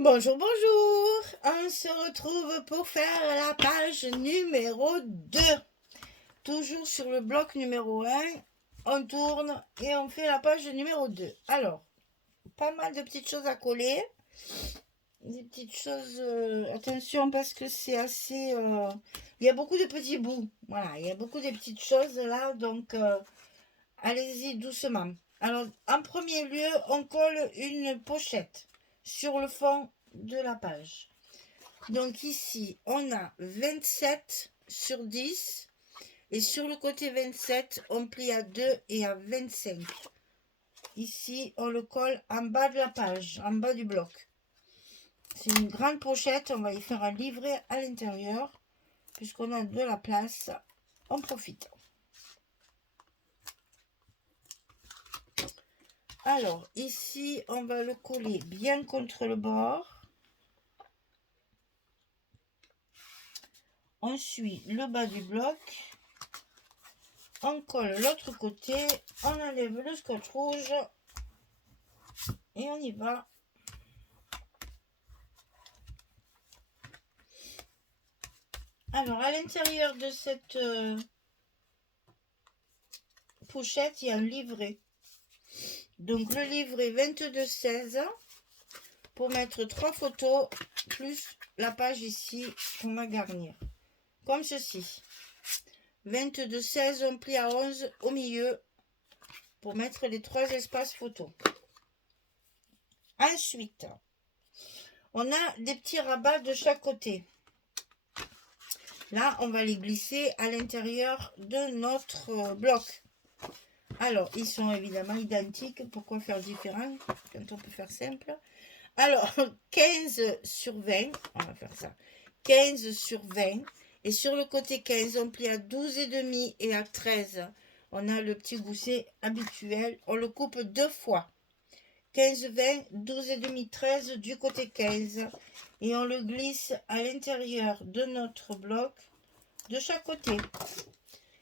Bonjour, bonjour. On se retrouve pour faire la page numéro 2. Toujours sur le bloc numéro 1. On tourne et on fait la page numéro 2. Alors, pas mal de petites choses à coller. Des petites choses... attention parce que c'est assez... il y a beaucoup de petits bouts. Voilà, il y a beaucoup de petites choses là. Donc, allez-y doucement. Alors, en premier lieu, on colle une pochette sur le fond de la page. Donc ici, on a 27 sur 10. Et sur le côté 27, on plie à 2 et à 25. Ici, on le colle en bas de la page, en bas du bloc. C'est une grande pochette, on va y faire un livret à l'intérieur. Puisqu'on a de la place, on profite. Alors, ici, on va le coller bien contre le bord. On suit le bas du bloc. On colle l'autre côté. On enlève le scotch rouge. Et on y va. Alors, à l'intérieur de cette pochette, il y a un livret. Donc, le livret 22-16 pour mettre 3 photos, plus la page ici qu'on va garnir. Comme ceci. 22-16, on plie à 11 au milieu pour mettre les 3 espaces photos. Ensuite, on a des petits rabats de chaque côté. Là, on va les glisser à l'intérieur de notre bloc. Alors, ils sont évidemment identiques. Pourquoi faire différent quand on peut faire simple? Alors, 15 sur 20. On va faire ça. 15 sur 20. Et sur le côté 15, on plie à 12,5 et à 13. On a le petit gousset habituel. On le coupe 2 fois. 15, 20, 12,5, 13 du côté 15. Et on le glisse à l'intérieur de notre bloc de chaque côté.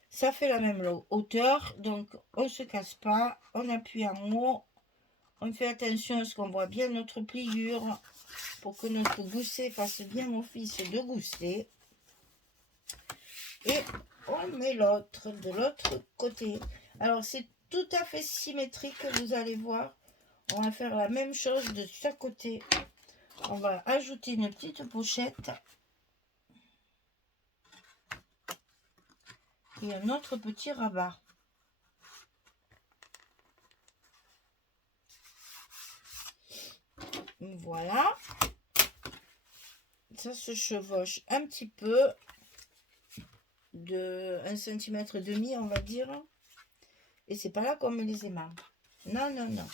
Ça fait la même hauteur, donc on ne se casse pas, on appuie en haut, on fait attention à ce qu'on voit bien notre pliure pour que notre gousset fasse bien office de gousset. Et on met l'autre de l'autre côté. Alors c'est tout à fait symétrique, vous allez voir. On va faire la même chose de chaque côté. On va ajouter une petite pochette. Et un autre petit rabat. Voilà. Ça se chevauche un petit peu. De 1,5 cm, on va dire. Et c'est pas là qu'on met les aimants. Non, non, non.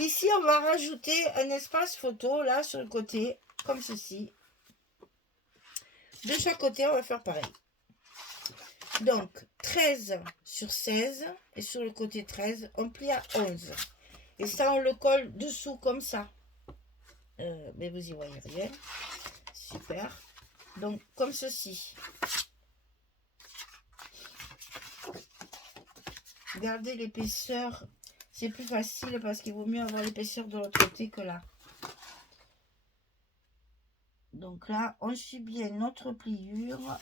Ici, on va rajouter un espace photo, là, sur le côté, comme ceci. De chaque côté, on va faire pareil. Donc, 13 sur 16. Et sur le côté 13, on plie à 11. Et ça, on le colle dessous, comme ça. Mais vous y voyez rien. Super. Donc, comme ceci. Gardez l'épaisseur. C'est plus facile parce qu'il vaut mieux avoir l'épaisseur de l'autre côté que là. Donc là, on suit bien notre pliure.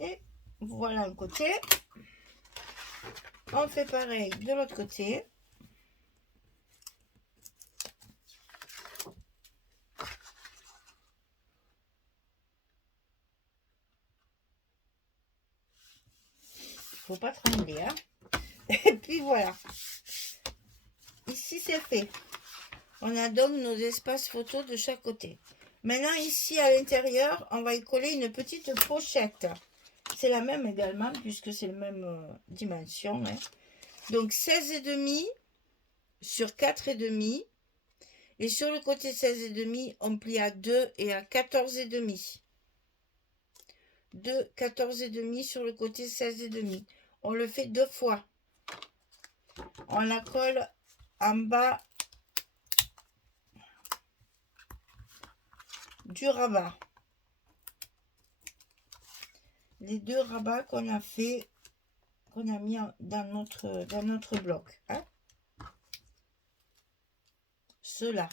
Et voilà un côté. On fait pareil de l'autre côté. Faut pas trembler, hein. Et puis voilà. Ici, c'est fait. On a donc nos espaces photos de chaque côté. Maintenant, ici, à l'intérieur, on va y coller une petite pochette. C'est la même également, puisque c'est la même dimension. Hein. Donc, 16,5 sur 4,5. Et sur le côté 16,5, on plie à 2 et à 14,5. 2, 14,5 sur le côté 16,5. On le fait 2 fois. On la colle en bas du rabat. Les 2 rabats qu'on a fait, qu'on a mis dans notre bloc. Hein. cela.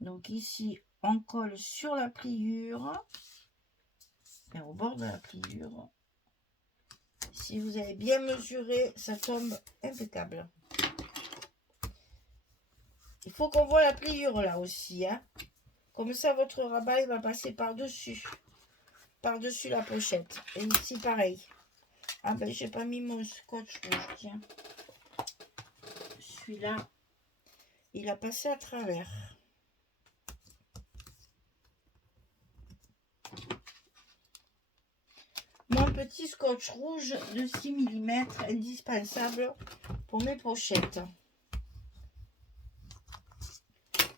Donc ici, on colle sur la pliure, et au bord de la pliure. Si vous avez bien mesuré, ça tombe impeccable. Il faut qu'on voit la pliure là aussi, hein. Comme ça, votre rabat, il va passer par-dessus la pochette. Et ici, pareil. Ah ben, j'ai pas mis mon scotch rouge, tiens. Celui-là, il a passé à travers. Mon petit scotch rouge de 6 mm, indispensable pour mes pochettes.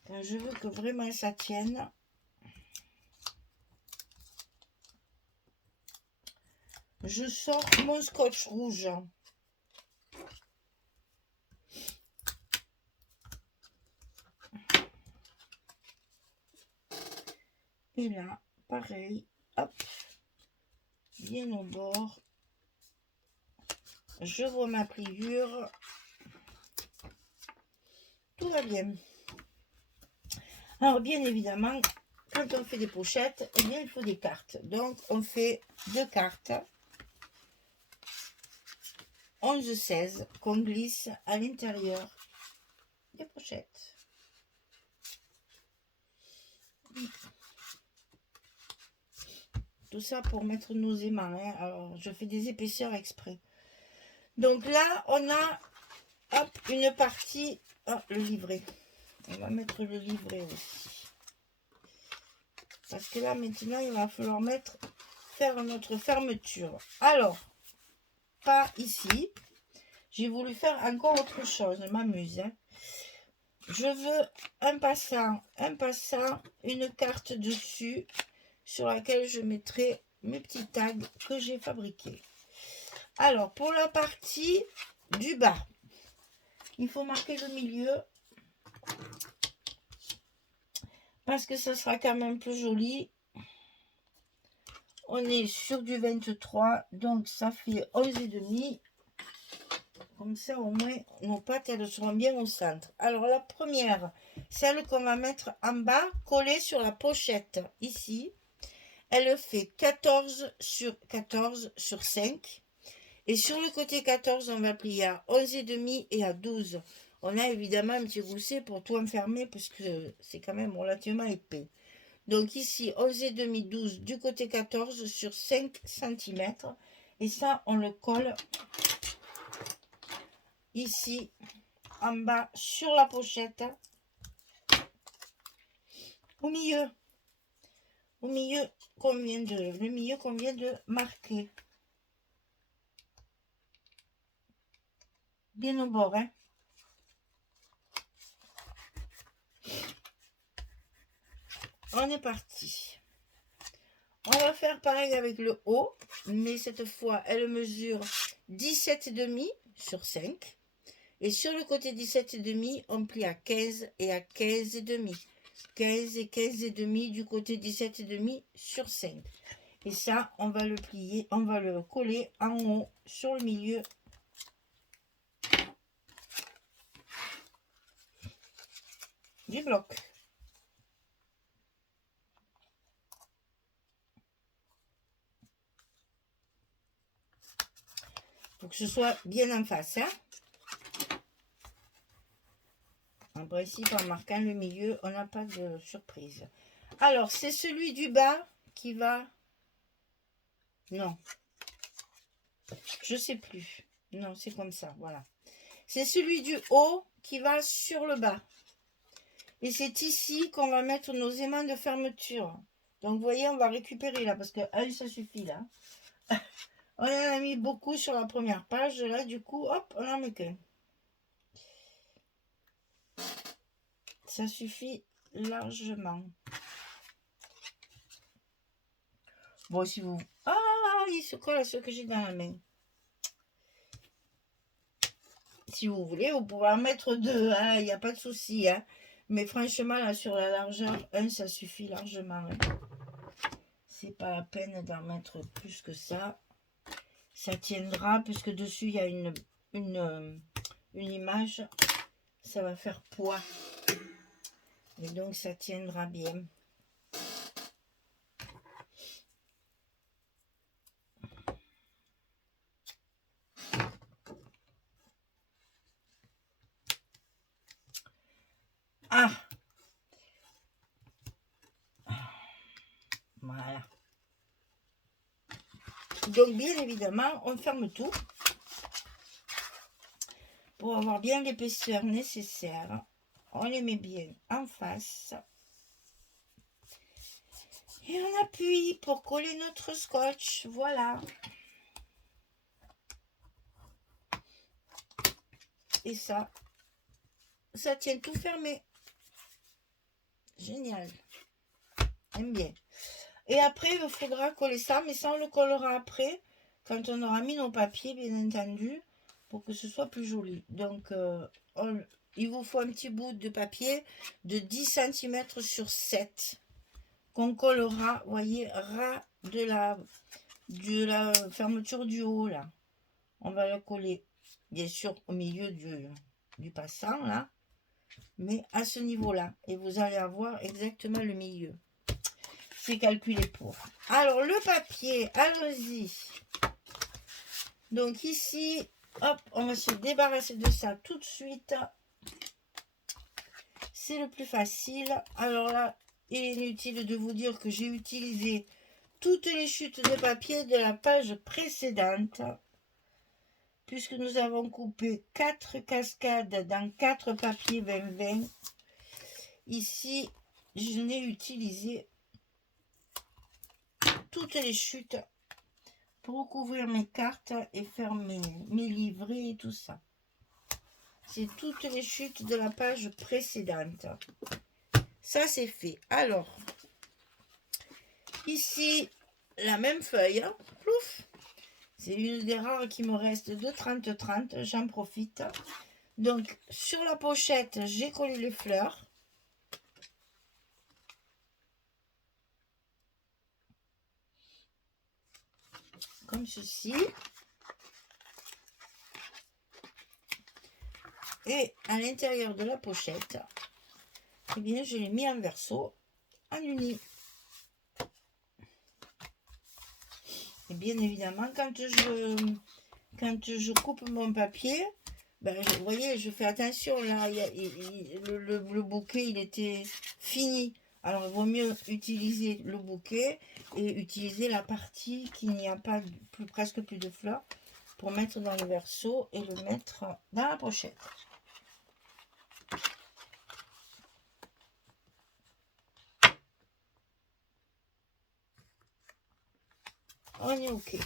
Quand je veux que vraiment ça tienne. Je sors mon scotch rouge. Et là, pareil, hop, bien au bord. J'ouvre ma pliure. Tout va bien. Alors, bien évidemment, quand on fait des pochettes, eh bien, il faut des cartes. Donc, on fait 2 cartes. 11-16 qu'on glisse à l'intérieur des pochettes. Tout ça pour mettre nos aimants. Hein. Alors, je fais des épaisseurs exprès. Donc là, on a hop, une partie. Oh, le livret. On va mettre le livret aussi. Parce que là, maintenant, il va falloir faire notre fermeture. Alors, par ici, j'ai voulu faire encore autre chose. Je m'amuse. Hein. Je veux un passant, une carte dessus sur laquelle je mettrai mes petits tags que j'ai fabriqués. Alors, pour la partie du bas, il faut marquer le milieu parce que ça sera quand même plus joli. On est sur du 23, donc ça fait 11,5. Comme ça, au moins, nos pattes, elles seront bien au centre. Alors, la première, celle qu'on va mettre en bas, collée sur la pochette, ici, elle fait 14 sur 5. Et sur le côté 14, on va plier à 11,5 et à 12. On a évidemment un petit gousset pour tout enfermer, parce que c'est quand même relativement épais. Donc ici, 11,5, 12 du côté 14 sur 5 cm. Et ça, on le colle ici, en bas, sur la pochette. Au milieu qu'on vient de marquer. Bien au bord, hein. On est parti. On va faire pareil avec le haut, mais cette fois, elle mesure 17,5 sur 5. Et sur le côté 17,5, on plie à 15 et à 15,5. 15 et 15,5 du côté 17,5 sur 5. Et ça, on va le plier, on va le coller en haut sur le milieu. Du bloc. Faut que ce soit bien en face. Hein. En principe, en marquant le milieu, on n'a pas de surprise. Alors, c'est celui du bas qui va... Non. Je sais plus. Non, c'est comme ça, voilà. C'est celui du haut qui va sur le bas. Et c'est ici qu'on va mettre nos aimants de fermeture. Donc, vous voyez, on va récupérer là, parce que ça suffit là. On en a mis beaucoup sur la première page. Là, du coup, hop, on en met qu'un. Ça suffit largement. Bon, si vous... Ah, il se colle à ce que j'ai dans la main. Si vous voulez, vous pouvez en mettre 2. Hein, il n'y a pas de souci. Hein. Mais franchement, là, sur la largeur, 1, ça suffit largement. Hein. C'est pas la peine d'en mettre plus que ça. Ça tiendra, puisque dessus, il y a une une image, ça va faire poids. Et donc ça tiendra bien. Ah, voilà. Donc bien évidemment, on ferme tout pour avoir bien l'épaisseur nécessaire. On les met bien en face. Et on appuie pour coller notre scotch. Voilà. Et ça tient tout fermé. Génial. J'aime bien. Et après, il faudra coller ça, mais ça, on le collera après, quand on aura mis nos papiers, bien entendu, pour que ce soit plus joli. Donc, il vous faut un petit bout de papier de 10 cm sur 7 qu'on collera, voyez, ras de la fermeture du haut, là. On va le coller, bien sûr, au milieu du passant, là, mais à ce niveau-là. Et vous allez avoir exactement le milieu. C'est calculé pour. Alors, le papier, allons-y. Donc, ici, hop, on va se débarrasser de ça tout de suite. C'est le plus facile. Alors là, il est inutile de vous dire que j'ai utilisé toutes les chutes de papier de la page précédente, puisque nous avons coupé 4 cascades dans 4 papiers 20-20. Ici, je n'ai utilisé toutes les chutes pour recouvrir mes cartes et faire mes livrets et tout ça. C'est toutes les chutes de la page précédente. Ça, c'est fait. Alors, ici, la même feuille. Hein, plouf. C'est une des rares qui me reste de 30-30. J'en profite. Donc, sur la pochette, j'ai collé les fleurs. Comme ceci. Et à l'intérieur de la pochette, eh bien, je l'ai mis en verso, en uni. Et bien évidemment, quand je coupe mon papier, ben, vous voyez, je fais attention. Là, le bouquet, il était fini. Alors, il vaut mieux utiliser le bouquet et utiliser la partie qui n'y a pas presque plus de fleurs pour mettre dans le verso et le mettre dans la pochette. On est OK.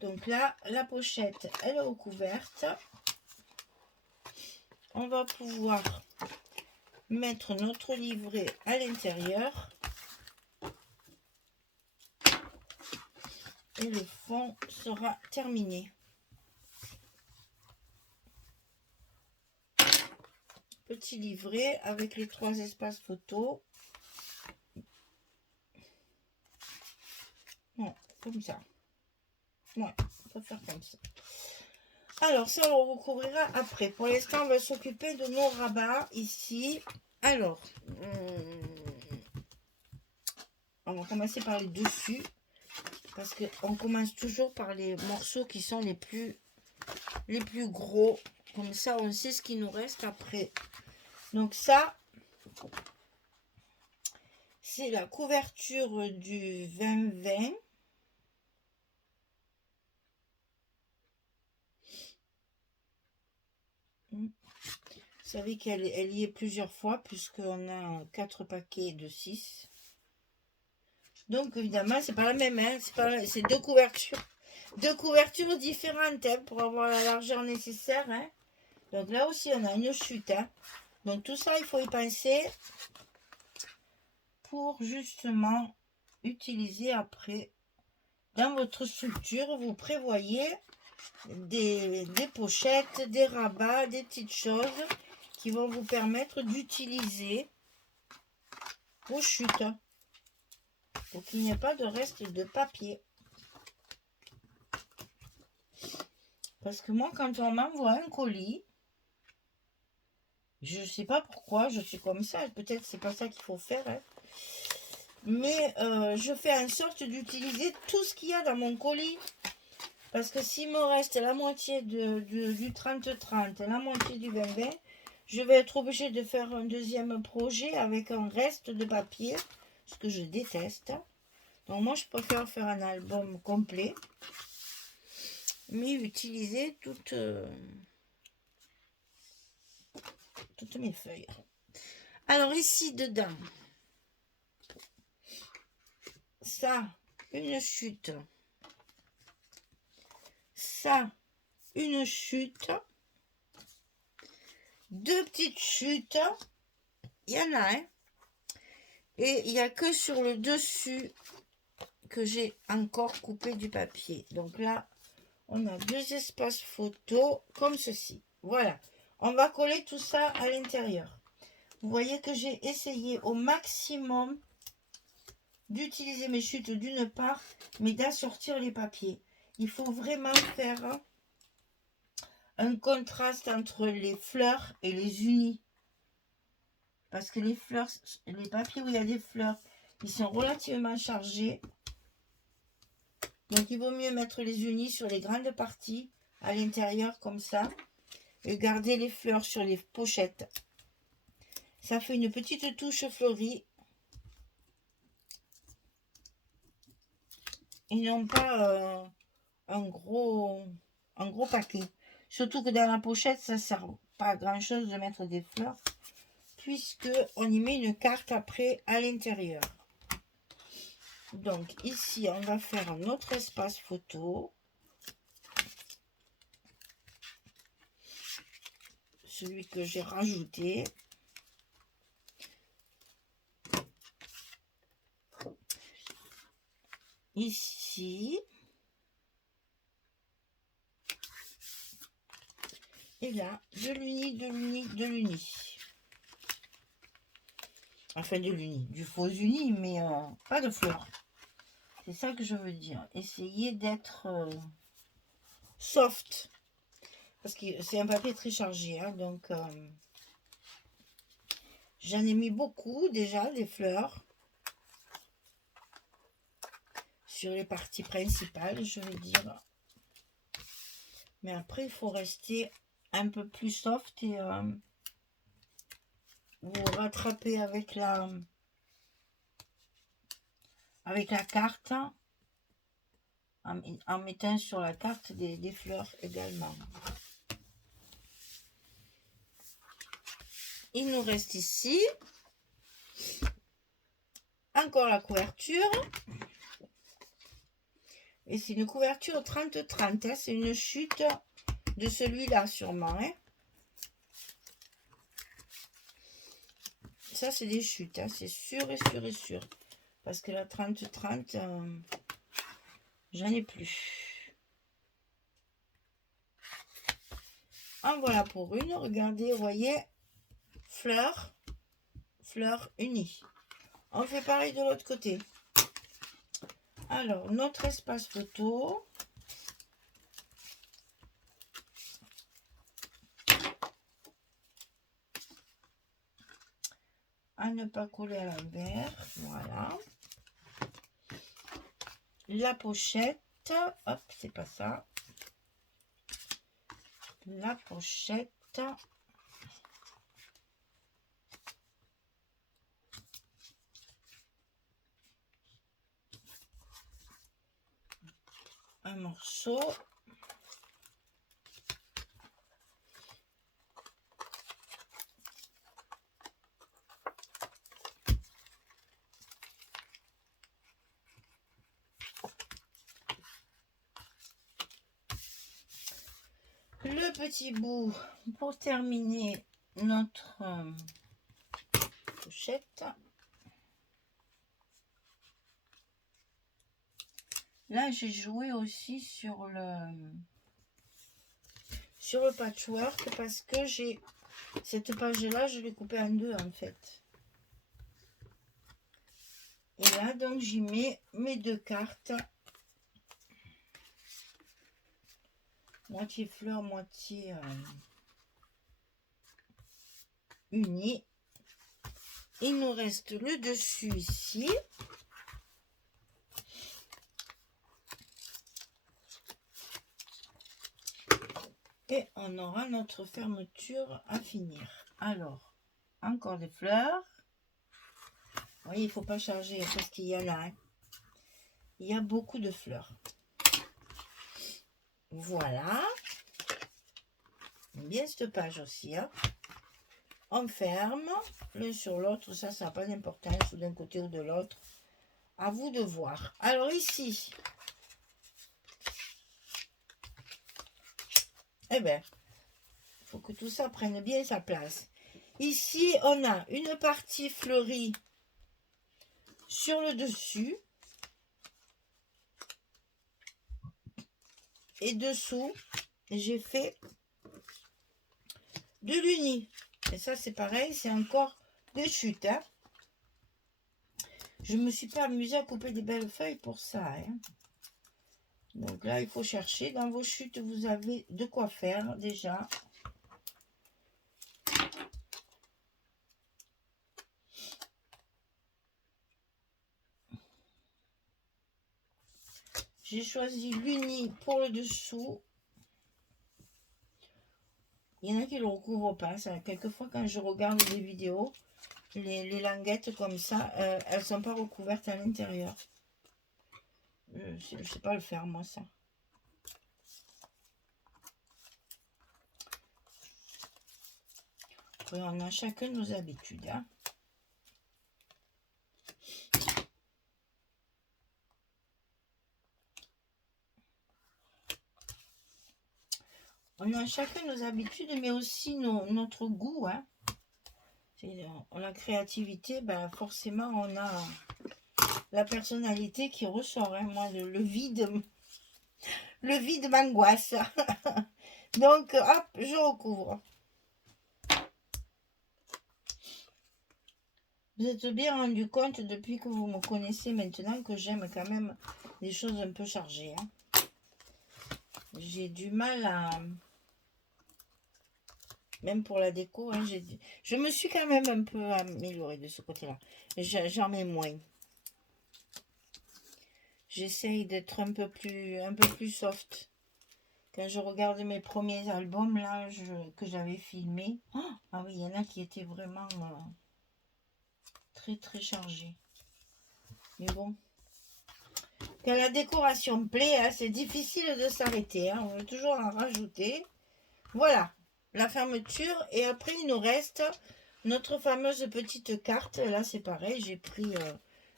Donc là, la pochette, elle est recouverte. On va pouvoir mettre notre livret à l'intérieur. Et le fond sera terminé. Petit livret avec les 3 espaces photos. Ouais, comme ça. Ouais, on peut faire comme ça. Alors, ça, on recouvrira après. Pour l'instant, on va s'occuper de nos rabats ici. Alors, on va commencer par les dessus. Parce qu'on commence toujours par les morceaux qui sont les plus gros. Comme ça, on sait ce qui nous reste après. Donc ça, c'est la couverture du 20-20. Vous savez qu'elle y est plusieurs fois puisqu'on a 4 paquets de 6. Donc évidemment, c'est pas la même, hein, c'est 2 couvertures. 2 couvertures différentes hein, pour avoir la largeur nécessaire. Hein. Donc là aussi, on a une chute. Hein. Donc tout ça, il faut y penser pour justement utiliser après dans votre structure. Vous prévoyez des pochettes, des rabats, des petites choses qui vont vous permettre d'utiliser vos chutes pour qu'il n'y ait pas de reste de papier. Parce que moi, quand on m'envoie un colis, je sais pas pourquoi, je suis comme ça. Peut-être c'est pas ça qu'il faut faire. Hein. Mais je fais en sorte d'utiliser tout ce qu'il y a dans mon colis. Parce que s'il me reste la moitié du 30-30 et la moitié du 20-20, je vais être obligée de faire un deuxième projet avec un reste de papier, ce que je déteste. Donc moi, je préfère faire un album complet, mais utiliser toutes mes feuilles. Alors ici, dedans, ça, une chute. Ça, une chute. Deux petites chutes. Il y en a, hein. Et il n'y a que sur le dessus que j'ai encore coupé du papier. Donc là, on a deux espaces photos comme ceci. Voilà. On va coller tout ça à l'intérieur. Vous voyez que j'ai essayé au maximum d'utiliser mes chutes d'une part, mais d'assortir les papiers. Il faut vraiment faire un contraste entre les fleurs et les unis. Parce que les fleurs, les papiers où il y a des fleurs, ils sont relativement chargés. Donc il vaut mieux mettre les unis sur les grandes parties à l'intérieur comme ça. Et garder les fleurs sur les pochettes. Ça fait une petite touche fleurie. Et non pas un gros paquet. Surtout que dans la pochette, ça ne sert pas à grand chose de mettre des fleurs. Puisque on y met une carte après à l'intérieur. Donc ici, on va faire un autre espace photo. Celui que j'ai rajouté. Ici. Et là, de l'uni, de l'uni, de l'uni. Enfin, de l'uni. Du faux uni, mais pas de fleurs. C'est ça que je veux dire. Essayez d'être soft. Parce que c'est un papier très chargé. Hein, donc, j'en ai mis beaucoup déjà, des fleurs. Sur les parties principales, je veux dire. Mais après, il faut rester un peu plus soft et vous rattraper avec la carte. En mettant sur la carte des fleurs également. Il nous reste ici encore la couverture. Et c'est une couverture 30-30. Hein, c'est une chute de celui-là sûrement. Hein. Ça, c'est des chutes. Hein, c'est sûr et sûr et sûr. Parce que la 30-30, j'en ai plus. En voilà pour une. Regardez, vous voyez. Fleurs unies. On fait pareil de l'autre côté. Alors, notre espace photo. À ne pas coller à l'envers. Voilà. La pochette. Hop, c'est pas ça. La pochette. Un morceau. Le petit bout pour terminer notre pochette. Là, j'ai joué aussi sur le patchwork parce que j'ai cette page-là, je l'ai coupée en deux en fait. Et là, donc, j'y mets mes deux cartes moitié fleur, moitié uni. Il nous reste le dessus ici. Et on aura notre fermeture à finir. Alors, encore des fleurs. Vous voyez, il ne faut pas charger parce qu'il y en a. Hein. Il y a beaucoup de fleurs. Voilà. Bien cette page aussi. Hein. On ferme l'un sur l'autre. Ça n'a pas d'importance ou d'un côté ou de l'autre. À vous de voir. Alors ici, eh bien, il faut que tout ça prenne bien sa place. Ici, on a une partie fleurie sur le dessus. Et dessous, j'ai fait de l'uni. Et ça, c'est pareil, c'est encore des chutes. Hein. Je ne me suis pas amusée à couper des belles feuilles pour ça. Hein. Donc là, il faut chercher. Dans vos chutes, vous avez de quoi faire déjà. J'ai choisi l'uni pour le dessous. Il y en a qui ne le recouvrent pas. Ça. Quelquefois, quand je regarde des vidéos, les languettes comme ça, elles ne sont pas recouvertes à l'intérieur. Je ne sais pas le faire, moi, ça. Après, on a chacun nos habitudes. Hein. On a chacun nos habitudes, mais aussi notre goût. Hein. La créativité, ben forcément, on a la personnalité qui ressort. Hein. Moi, le vide m'angoisse. Donc, hop, je recouvre. Vous êtes bien rendu compte, depuis que vous me connaissez maintenant, que j'aime quand même des choses un peu chargées. Hein. J'ai du mal à... Même pour la déco, hein, je me suis quand même un peu améliorée de ce côté-là. J'en mets moins. J'essaye d'être un peu plus soft. Quand je regarde mes premiers albums là que j'avais filmés, ah oui, il y en a qui étaient vraiment très très chargés. Mais bon, quand la décoration plaît, hein, c'est difficile de s'arrêter. Hein, on veut toujours en rajouter. Voilà. La fermeture, et après il nous reste notre fameuse petite carte. Là c'est pareil, j'ai pris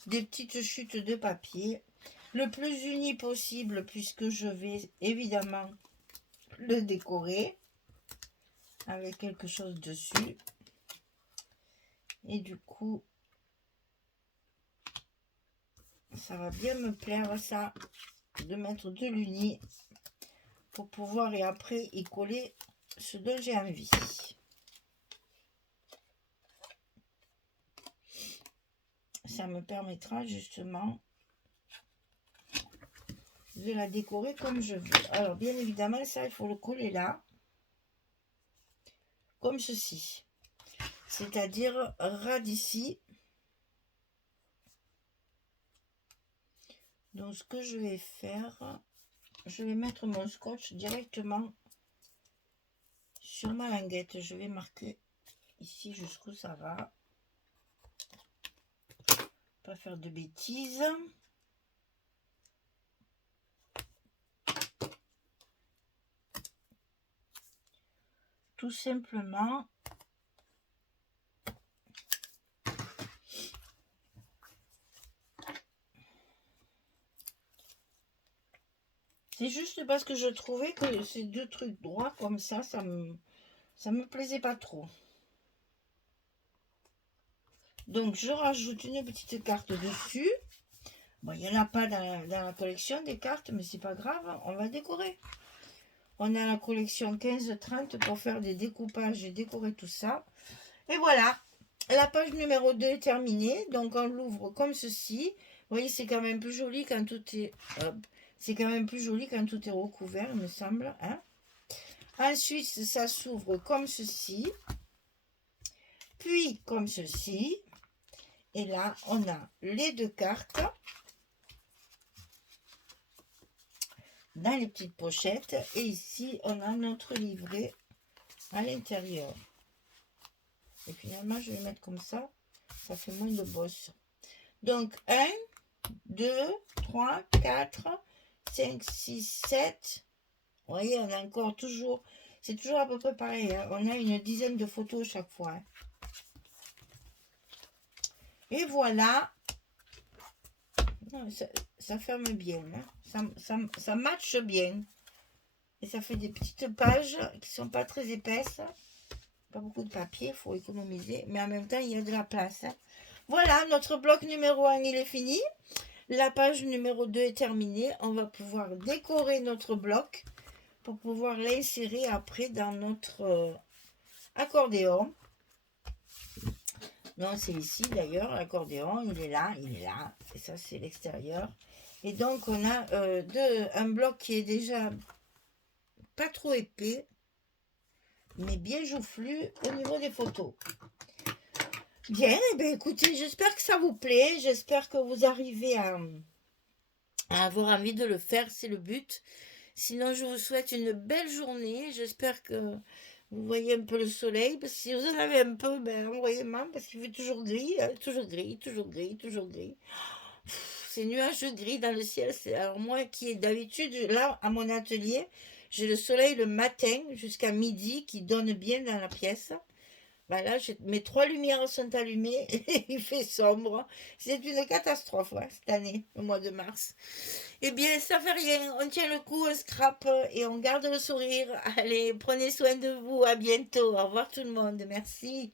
des petites chutes de papier le plus uni possible, puisque je vais évidemment le décorer avec quelque chose dessus. Et du coup ça va bien me plaire, ça, de mettre de l'uni pour pouvoir et après y coller ce dont j'ai envie. Ça me permettra justement de la décorer comme je veux. Alors bien évidemment, ça il faut le coller là, comme ceci, c'est-à-dire ras d'ici. Donc ce que je vais faire, je vais mettre mon scotch directement sur ma languette. Je vais marquer ici jusqu'où ça va. Pas faire de bêtises. Tout simplement. C'est juste parce que je trouvais que ces deux trucs droits comme ça me plaisait pas trop. Donc je rajoute une petite carte dessus. Bon, il n'y en a pas dans la collection des cartes, mais c'est pas grave, on va décorer. On a la collection 15-30 pour faire des découpages et décorer tout ça. Et voilà, la page numéro 2 est terminée. Donc on l'ouvre comme ceci. Vous voyez, c'est quand même plus joli quand tout est... c'est quand même plus joli quand tout est recouvert, il me semble. Hein. Ensuite, ça s'ouvre comme ceci, puis comme ceci. Et là, on a les deux cartes dans les petites pochettes. Et ici, on a notre livret à l'intérieur. Et finalement, je vais mettre comme ça. Ça fait moins de bosse. Donc, 1, 2, 3, 4, 5, 6, 7. Vous voyez, on a encore toujours... C'est toujours à peu près pareil. Hein. On a une dizaine de photos chaque fois. Hein. Et voilà. Non, ça ferme bien. Hein. Ça matche bien. Et ça fait des petites pages qui sont pas très épaisses. Pas beaucoup de papier, il faut économiser. Mais en même temps, il y a de la place. Hein. Voilà, notre bloc numéro 1, il est fini. La page numéro 2 est terminée. On va pouvoir décorer notre bloc pour pouvoir l'insérer après dans notre accordéon. Non, c'est ici d'ailleurs, l'accordéon, il est là. Et ça, c'est l'extérieur. Et donc, on a un bloc qui est déjà pas trop épais, mais bien joufflu au niveau des photos. Bien, eh bien, écoutez, j'espère que ça vous plaît. J'espère que vous arrivez à avoir envie de le faire, c'est le but. Sinon, je vous souhaite une belle journée. J'espère que vous voyez un peu le soleil. Parce que si vous en avez un peu, ben, envoyez-moi, parce qu'il fait toujours gris, hein, toujours gris, toujours gris, toujours gris. C'est nuages gris dans le ciel. Alors moi qui est d'habitude, là, à mon atelier, j'ai le soleil le matin jusqu'à midi qui donne bien dans la pièce. Ben là, mes 3 lumières sont allumées et il fait sombre. C'est une catastrophe ouais, cette année, au mois de mars. Eh bien, ça fait rien. On tient le coup, on scrape et on garde le sourire. Allez, prenez soin de vous. À bientôt. Au revoir tout le monde. Merci.